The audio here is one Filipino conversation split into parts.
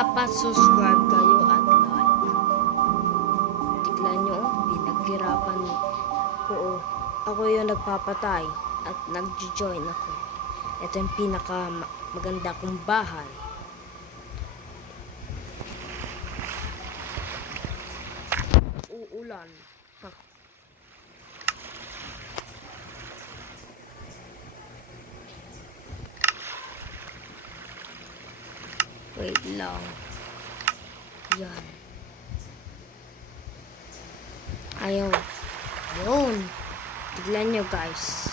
dapat subscribe kayo at like. Tignan nyo, pinaghirapan ko. Ako yung nagpapatay at nag-join ako. Ito yung pinaka maganda kong bahay. Uulan. Wait lang. Yan. Ayaw. Yun. Tignan nyo guys.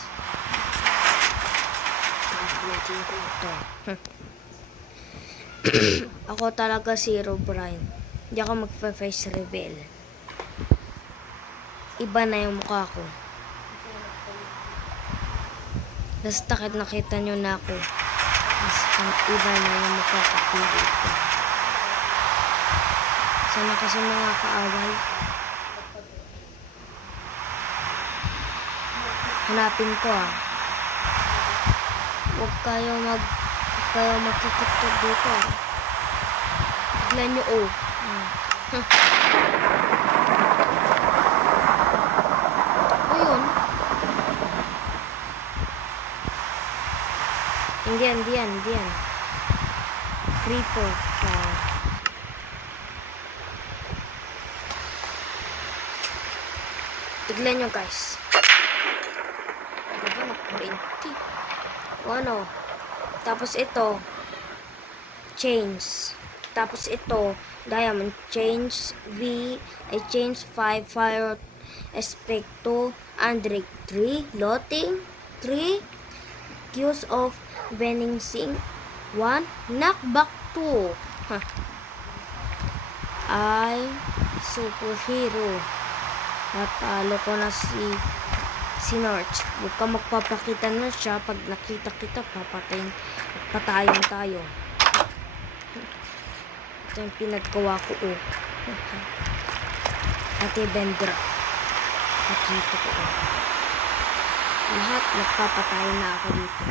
Calculating ko ito. Ako talaga si Herobrine. Hindi ako magpa-face reveal. Iba na yung mukha ko. Basta nakita nyo na ako. Basta iba na yung mukha ko. Dito. Sana kasi mga kaaway. Hanapin ko ah. Huwag kayo makikita dito. Tignan nyo oh. Ayun. Hindi yan. Creeper. Tignan nyo guys. Ano ba? Nag-40. O ano? Tapos ito. Chains. Tapos ito. Diamond. Chains. Chains 5. Fire. Aspect 2. Andric 3. Lotting 3. Use of Vening Sing 1. Knockback 2. I'm superhero. Natalo ko na si Norch. Huwag ka magpapakita na siya. Pag nakita kita, patayin tayo. Ito yung pinagawa ko oh. Ate Bendra. Nakita ko oh. Lahat nagpapatay na ako dito.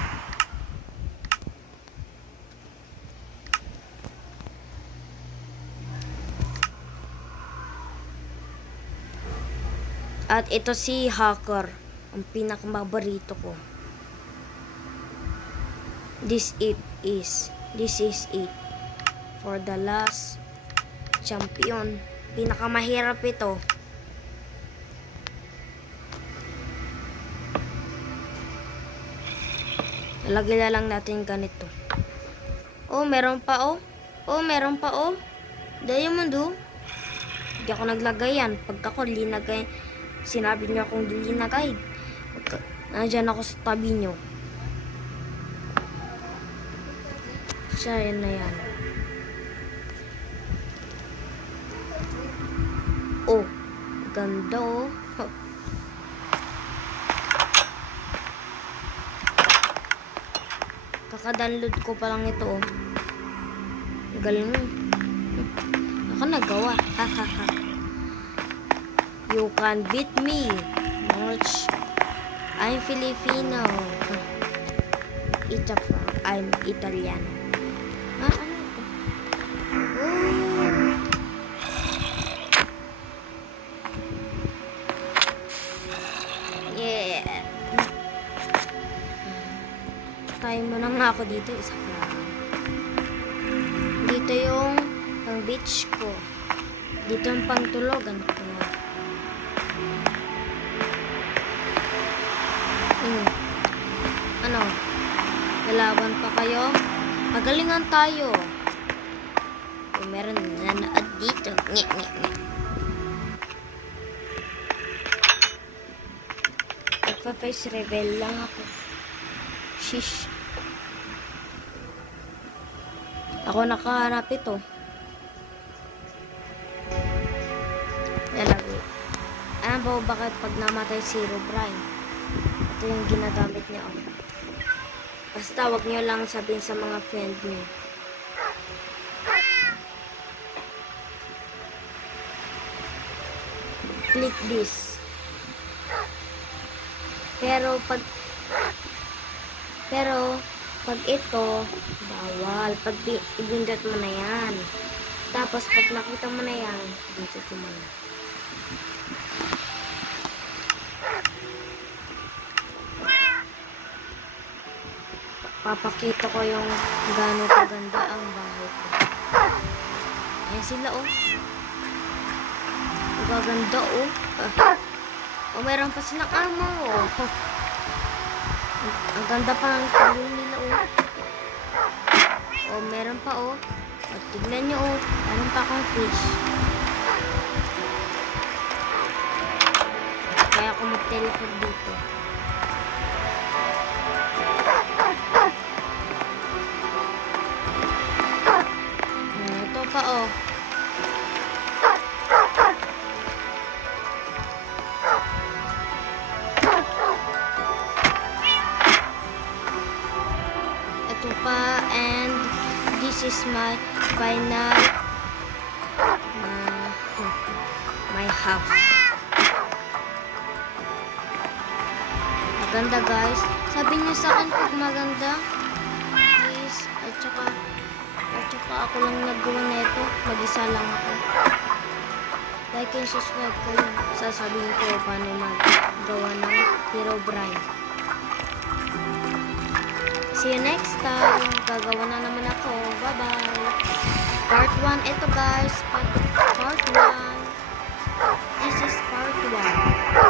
At ito si Hacker. Ang pinakamabarito ko. This is it. For the last champion. Pinakamahirap ito. Lalagyan na lang natin ganito. Oh, meron pa oh. Diamond oh. Hindi ako naglagay yan. Pag ako linagay, sinabi niyo akong linagay. Nandiyan ako sa tabi niyo. Siya yan na yan. Oh, ganda oh. Kaka-download ko pa lang ito oh. Galing. Ako nagawa. Hahaha. You can beat me. March. I'm Filipino. I'm Italiano. Ano ito? Oh. Yeah. Tayo muna nga ako dito. Isa pa. Dito yung pang beach ko. Dito yung pang tulogan ko. Ano? Lalaban pa kayo? Magalingan tayo. Meron na naad dito. Nye. Nagpa-face reveal lang ako. Shish. Ako nakahanap ito. Lalagay. Ano ba bakit pag namatay si Herobrine? Ito yung ginagamit niya. Oh. Basta wag niyo lang sabihin sa mga friend niyo. Click this. Pero Pag ito, bawal. Pag ibindot mo na yan. Tapos, pag nakita mo na yan, dito mo na. Papakita ko yung gano'ng kaganda ang bahay ko. Ayan sila, oh. Ang gaganda, oh. Oh, meron pa silang armor, oh. Ang ganda pa ang talong nila, oh. Oh, meron pa, oh. At tignan nyo, oh. Meron pa akong fish. Kaya ako mag-teleport dito. Ito pa, oh. Ito pa, and this is my final my house. Maganda, guys. Sabi niyo sa akin pag maganda, please. At saka ako lang nagawa nito. Mag-isa lang ako. Like and subscribe kayo. Sasabihin ko paano maggawa ng Herobrine. See you next time. Gagawa na naman ako. Bye-bye. Part 1 ito, guys. Part 1. This is part 1.